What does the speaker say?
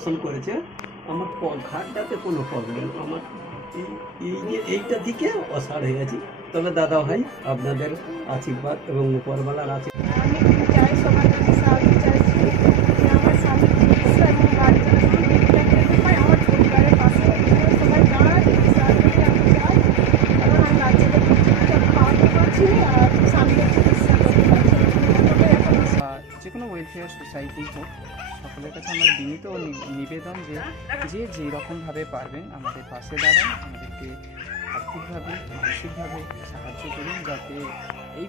Operation করেছে, আমার ঘাটটাতে কোনো প্রবলেম, আমার এই যে এইটা থেকে অসাড় হয়ে গেছি। তবে দাদা ভাই আপনাদের আশীর্বাদ এবং উপরওয়ালার আশীর্বাদ আমি চাই সবার কাছে সাহায্য চাইছি যে আমার স্বামীর চিকিৎসা এবং বাড়ির জন্য ঠিকঠাক পেতে পাই, আমার পরিবারের পাশে সবাই দাঁড়ায় সাহায্য করে আমি চাই। কারণ আমি বাচ্চাদের ঠিকঠাক খাওয়াতে পারছি আর স্বামীর চিকিৎসা করতে পারছি না। এখন বা যে কোনো ওয়েলফেয়ার সোসাইটি হোক, সকলের কাছে আমার বিনীত নিবেদন যে যে যেই রকমভাবে পারবেন আমাদের পাশে দাঁড়ান, আমাদেরকে আর্থিকভাবে মানসিকভাবে সাহায্য করুন, যাতে এই